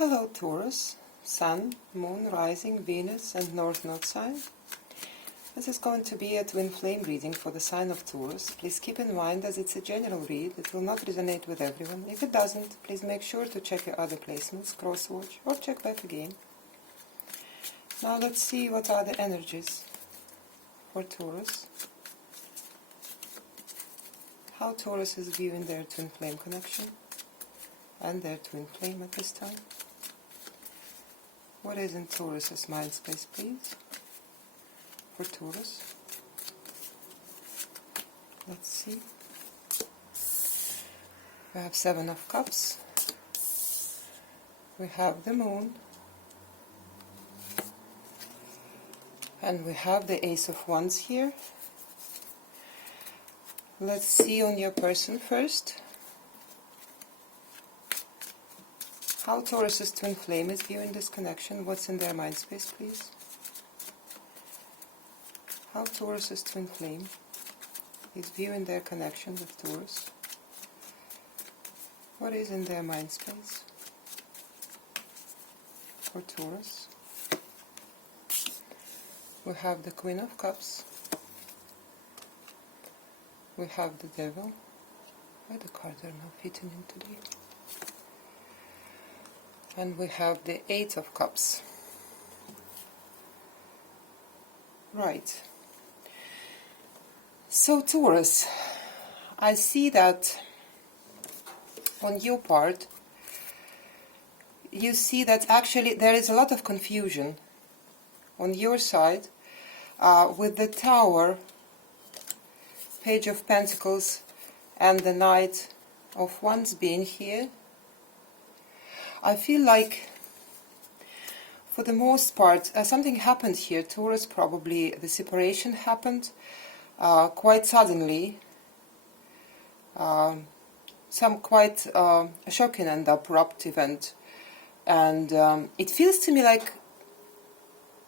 Hello Taurus, Sun, Moon, Rising, Venus and North Node sign. This is going to be a twin flame reading for the sign of Taurus. Please keep in mind as it's a general read, it will not resonate with everyone. If it doesn't, please make sure to check your other placements, cross-watch or check back again. Now let's see what are the energies for Taurus. How Taurus is viewing their twin flame connection and their twin flame at this time. What is in Taurus's mind space, please? For Taurus. Let's see. We have Seven of Cups. We have the Moon. And we have the Ace of Wands here. Let's see on your person first. How Taurus's twin flame is viewing this connection. What's in their mind space, please? How Taurus's twin flame is viewing their connection with Taurus. What is in their mind space for Taurus? We have the Queen of Cups. We have the Devil. Why the cards are not fitting in today? And we have the Eight of Cups. Right. So Taurus, I see that on your part, you see that actually there is a lot of confusion on your side with the Tower, Page of Pentacles and the Knight of Wands being here. I feel like, for the most part, something happened here. Taurus, probably the separation happened quite suddenly. Some quite shocking and abrupt event. And it feels to me like,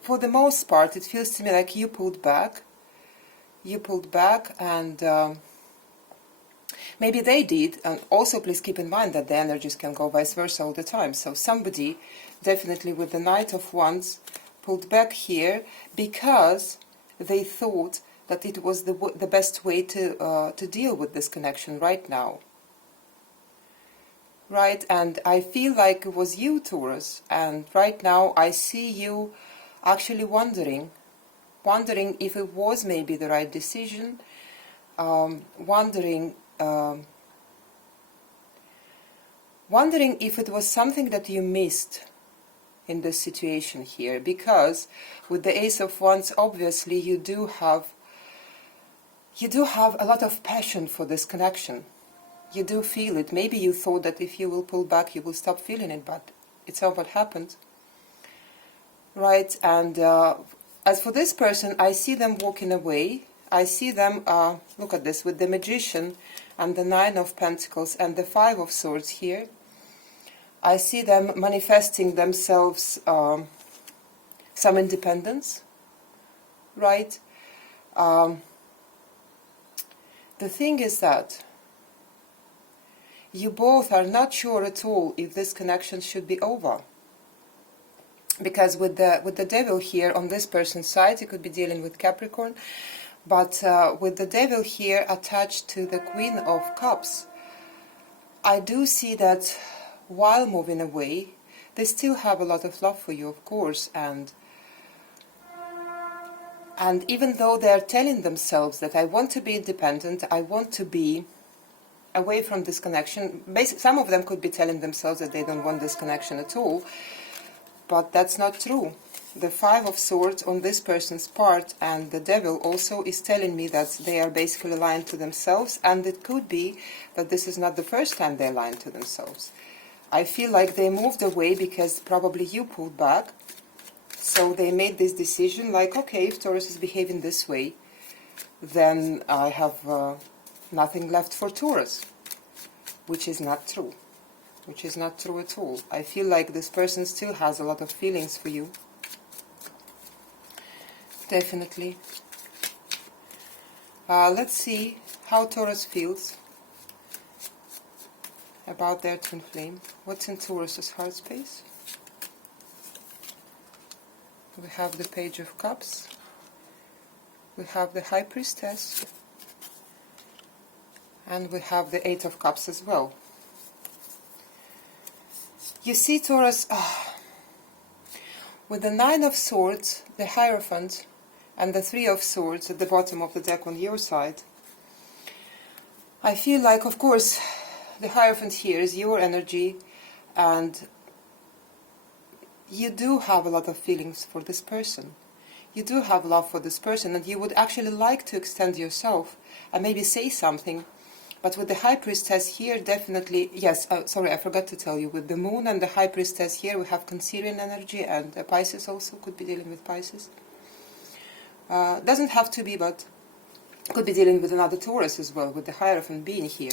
for the most part, it feels to me like you pulled back. You pulled back and maybe they did, and also please keep in mind that the energies can go vice versa all the time. So somebody, definitely with the Knight of Wands, pulled back here because they thought that it was the best way to deal with this connection right now. Right, and I feel like it was you, Taurus, and right now I see you actually wondering if it was maybe the right decision, wondering if it was something that you missed in this situation here, because with the Ace of Wands, obviously you do have a lot of passion for this connection. You do feel it. Maybe you thought that if you will pull back you will stop feeling it, but it's not what happened. Right, and as for this person, I see them walking away. I see them, look at this, with the Magician and the Nine of Pentacles and the Five of Swords here. I see them manifesting themselves some independence, right? The thing is that you both are not sure at all if this connection should be over. Because with the Devil here on this person's side, you could be dealing with Capricorn, but with the Devil here attached to the Queen of Cups, I do see that while moving away, they still have a lot of love for you, of course, and even though they are telling themselves that I want to be independent, I want to be away from this connection, some of them could be telling themselves that they don't want this connection at all, but that's not true. The Five of Swords on this person's part and the Devil also is telling me that they are basically lying to themselves, and it could be that this is not the first time they're lying to themselves. I feel like they moved away because probably you pulled back, so they made this decision like, okay, if Taurus is behaving this way, then I have nothing left for Taurus, which is not true. Which is not true at all. I feel like this person still has a lot of feelings for you. Definitely. Let's see how Taurus feels about their twin flame. What's in Taurus's heart space? We have the Page of Cups. We have the High Priestess. And we have the Eight of Cups as well. You see, Taurus, with the Nine of Swords, the Hierophant, and the Three of Swords at the bottom of the deck on your side, I feel like, of course, the Hierophant here is your energy, and you do have a lot of feelings for this person. You do have love for this person, and you would actually like to extend yourself and maybe say something. But with the High Priestess here, definitely, yes, sorry, I forgot to tell you, with the Moon and the High Priestess here, we have Cancerian energy, and Pisces also could be dealing with Pisces. Doesn't have to be, but could be dealing with another Taurus as well, with the Hierophant being here.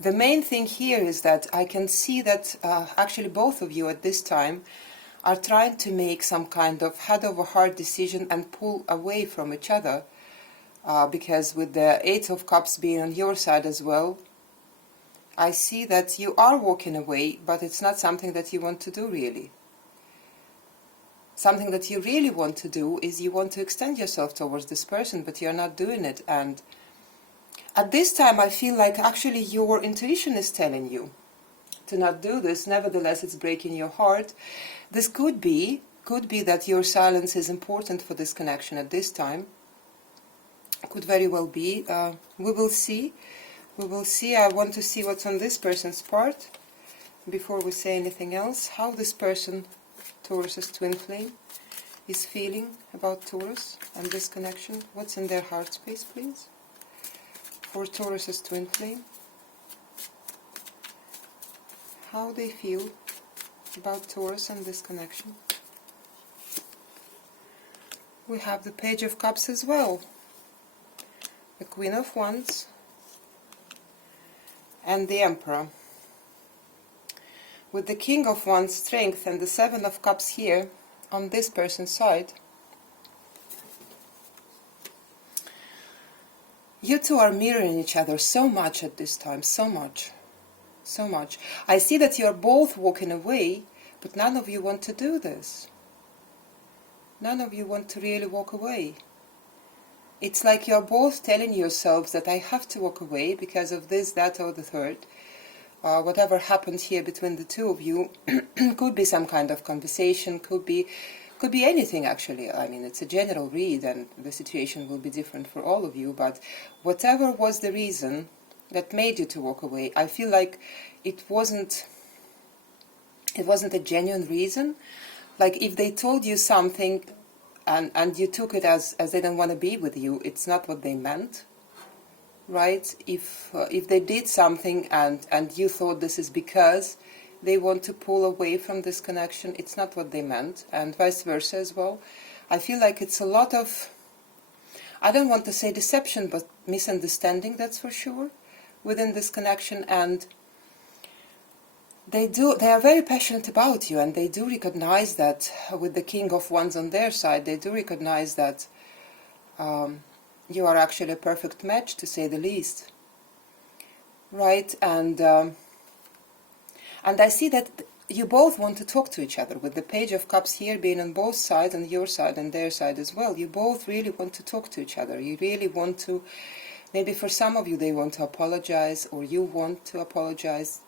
The main thing here is that I can see that actually both of you at this time are trying to make some kind of head-over-heart decision and pull away from each other. Because with the Eight of Cups being on your side as well, I see that you are walking away, but it's not something that you want to do really. Something that you really want to do is you want to extend yourself towards this person, but you're not doing it. And at this time I feel like actually your intuition is telling you to not do this. Nevertheless, it's breaking your heart. This could be that your silence is important for this connection at this time. Could very well be. We will see. We will see. I want to see what's on this person's part before we say anything else. How this person, Taurus's twin flame, is feeling about Taurus and this connection. What's in their heart space, please? For Taurus's twin flame. How they feel about Taurus and this connection. We have the Page of Cups as well. The Queen of Wands and the Emperor. With the King of Wands strength and the Seven of Cups here on this person's side, you two are mirroring each other so much at this time, so much. I see that you're both walking away, but none of you want to do this. None of you want to really walk away. It's like you're both telling yourselves that I have to walk away because of this, that, or the third. Whatever happened here between the two of you could be some kind of conversation, could be anything actually. I mean, it's a general read and the situation will be different for all of you, but whatever was the reason that made you to walk away, I feel like it wasn't a genuine reason. Like if they told you something and you took it as they don't want to be with you, it's not what they meant, right? If they did something and you thought this is because they want to pull away from this connection, it's not what they meant, and vice versa as well. I feel like it's a lot of, I don't want to say deception, but misunderstanding, that's for sure, within this connection. And they are very passionate about you, and they do recognize that with the King of Wands on their side, they do recognize that you are actually a perfect match, to say the least, right? And I see that you both want to talk to each other, with the Page of Cups here being on both sides, on your side and their side as well. You both really want to talk to each other. You really want to, maybe for some of you they want to apologize, or you want to apologize.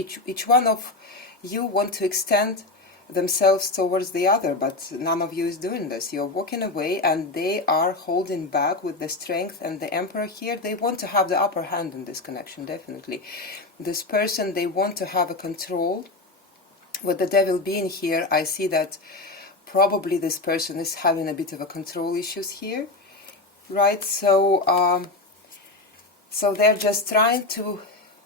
Each one of you want to extend themselves towards the other, but none of you is doing this. You're walking away and they are holding back with the strength and the Emperor here. They want to have the upper hand in this connection, definitely. This person, they want to have a control. With the Devil being here, I see that probably this person is having a bit of a control issues here, right? So they're just trying to,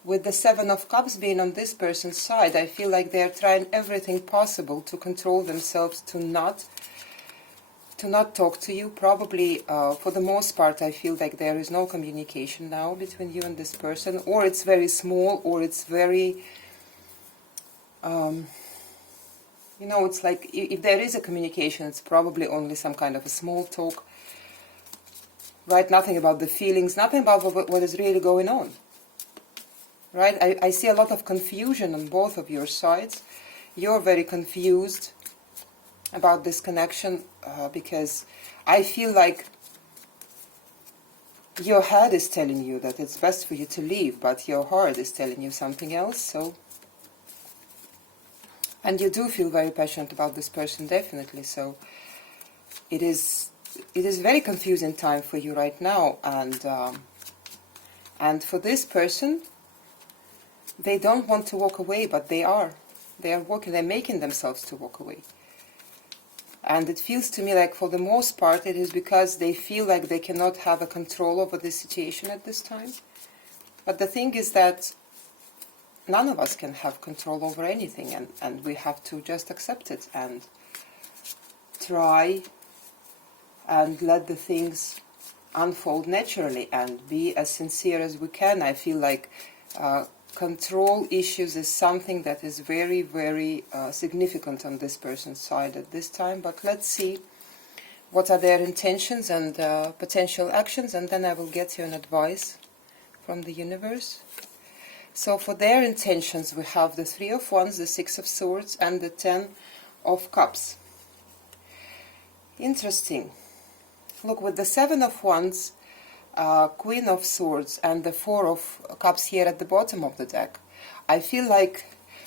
with the Seven of Cups being on this person's side, I feel like they're trying everything possible to control themselves, to not talk to you. Probably, for the most part, I feel like there is no communication now between you and this person, or it's very small, or it's very, it's like, if there is a communication, it's probably only some kind of a small talk, right? Nothing about the feelings, nothing about what is really going on. Right, I see a lot of confusion on both of your sides. You're very confused about this connection, because I feel like your head is telling you that it's best for you to leave, but your heart is telling you something else. So, and you do feel very passionate about this person, definitely. So it is very confusing time for you right now, and for this person, they don't want to walk away, but they are making themselves to walk away. And it feels to me like for the most part it is because they feel like they cannot have a control over the situation at this time. But the thing is that none of us can have control over anything, and we have to just accept it and try and let the things unfold naturally and be as sincere as we can. I feel like control issues is something that is very, very significant on this person's side at this time. But let's see what are their intentions and potential actions, and then I will get you an advice from the universe. So for their intentions, we have the Three of Wands, the Six of Swords, and the Ten of Cups. Interesting. Look, with the Seven of Wands, Queen of Swords, and the Four of Cups here at the bottom of the deck, I feel like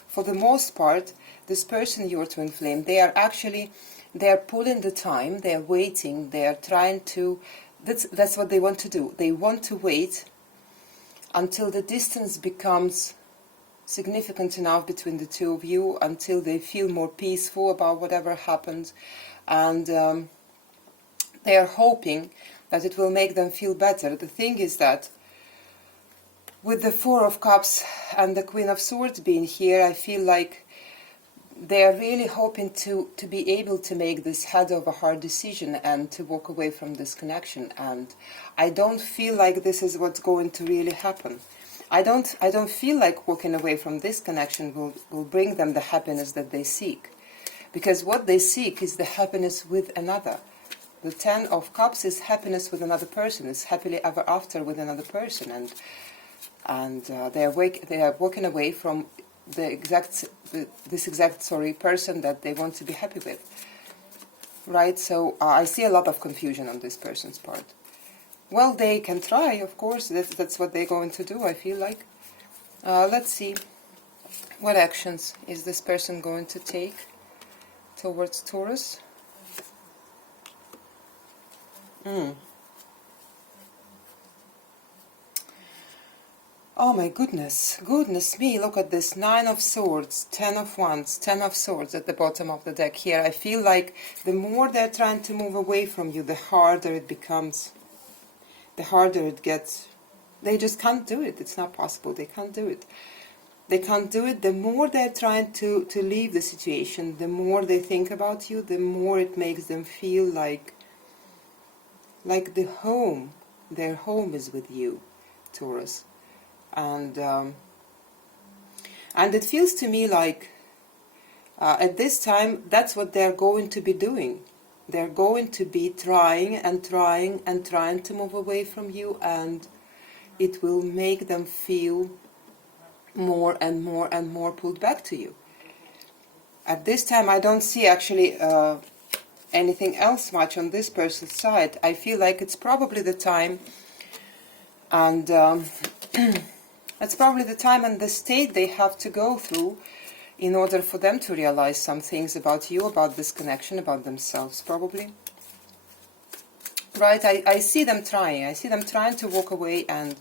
for the most part this person, your twin flame, they are pulling the time, they are waiting, they are trying to, that's what they want to do. They want to wait until the distance becomes significant enough between the two of you, until they feel more peaceful about whatever happened, and they are hoping that it will make them feel better. The thing is that with the Four of Cups and the Queen of Swords being here, I feel like they are really hoping to be able to make this head-over-heart decision and to walk away from this connection. And I don't feel like this is what's going to really happen. I don't feel like walking away from this connection will bring them the happiness that they seek. Because what they seek is the happiness with another. The Ten of Cups is happiness with another person. It's happily ever after with another person, and they are walking away from this exact person that they want to be happy with. Right? So I see a lot of confusion on this person's part. Well, they can try, of course. That's what they're going to do, I feel like. Let's see. What actions is this person going to take towards Taurus? Oh my goodness me, look at this. Nine of Swords, Ten of Wands, Ten of Swords at the bottom of the deck here. I feel like the more they're trying to move away from you, the harder it becomes. The harder it gets. They just can't do it. It's not possible. They can't do it. They can't do it. The more they're trying to leave the situation, the more they think about you, the more it makes them feel like their home is with you, Taurus. And it feels to me like at this time that's what they're going to be doing. They're going to be trying to move away from you, and it will make them feel more and more pulled back to you. At this time I don't see actually anything else much on this person's side. I feel like it's probably the time, and it's probably the time and the state they have to go through in order for them to realize some things about you, about this connection, about themselves, probably. Right, I see them trying. I see them trying to walk away, and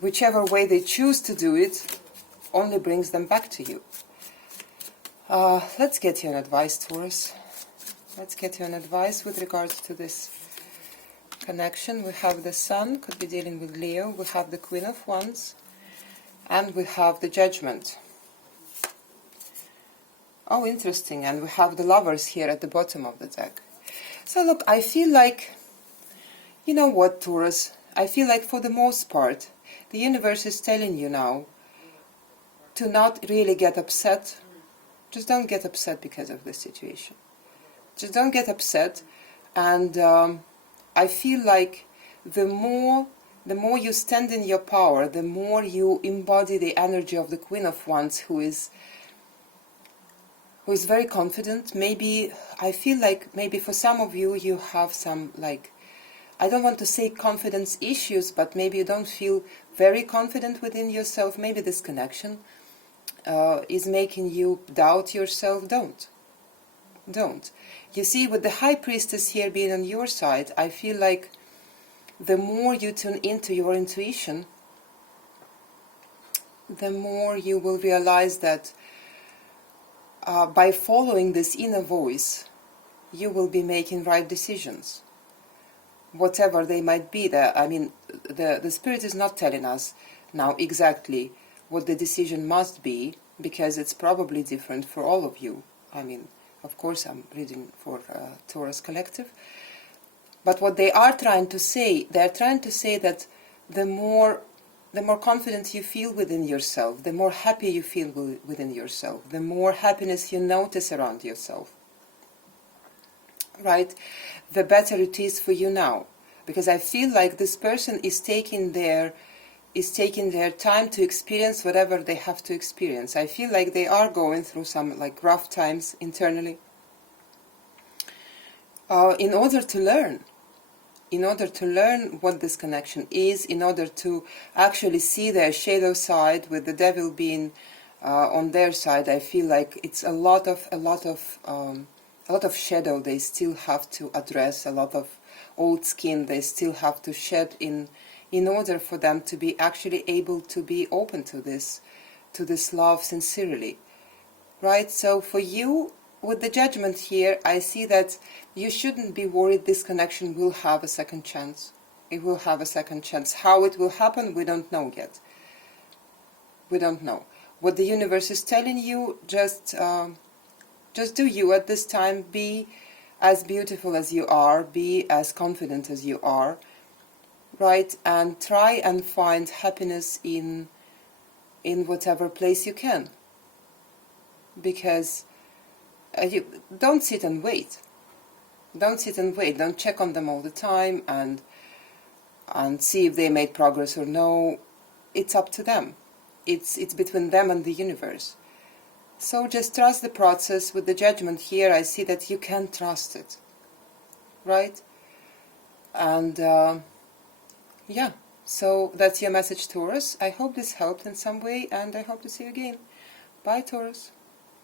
whichever way they choose to do it only brings them back to you. Let's get you an advice, Taurus. Let's get you an advice with regards to this connection. We have the Sun, could be dealing with Leo. We have the Queen of Wands, and we have the Judgment. Oh, interesting. And we have the Lovers here at the bottom of the deck. So look, I feel like, you know what, Taurus, I feel like for the most part, the universe is telling you now to not really get upset. Just don't get upset because of this situation. Just don't get upset. And I feel like the more you stand in your power, the more you embody the energy of the Queen of Wands, who is who is very confident. Maybe, I feel like maybe for some of you, you have some, like, I don't want to say confidence issues, but maybe you don't feel very confident within yourself. Maybe this connection is making you doubt yourself. Don't. You see, with the High Priestess here being on your side, I feel like the more you tune into your intuition, the more you will realize that by following this inner voice, you will be making right decisions, whatever they might be. The Spirit is not telling us now exactly what the decision must be, because it's probably different for all of you. I mean, of course, I'm reading for Taurus Collective. But what they are trying to say, they're trying to say that the more confident you feel within yourself, the more happy you feel within yourself, the more happiness you notice around yourself, right? The better it is for you now. Because I feel like this person is taking their time to experience whatever they have to experience. I feel like they are going through some like rough times internally in order to learn what this connection is, in order to actually see their shadow side, with the devil being on their side. I feel like it's a lot of shadow they still have to address, a lot of old skin they still have to shed in order for them to be actually able to be open to this love sincerely, right? So for you, with the Judgment here, I see that you shouldn't be worried. This connection will have a second chance. It will have a second chance. How it will happen, we don't know yet. We don't know. What the universe is telling you, just do you at this time. Be as beautiful as you are. Be as confident as you are. Right? And try and find happiness in whatever place you can. Because you don't sit and wait. Don't sit and wait. Don't check on them all the time and see if they made progress or no. It's up to them. It's between them and the universe. So just trust the process. With the Judgment here, I see that you can trust it. Right? And yeah. So that's your message, Taurus. I hope this helped in some way, and I hope to see you again. Bye, Taurus.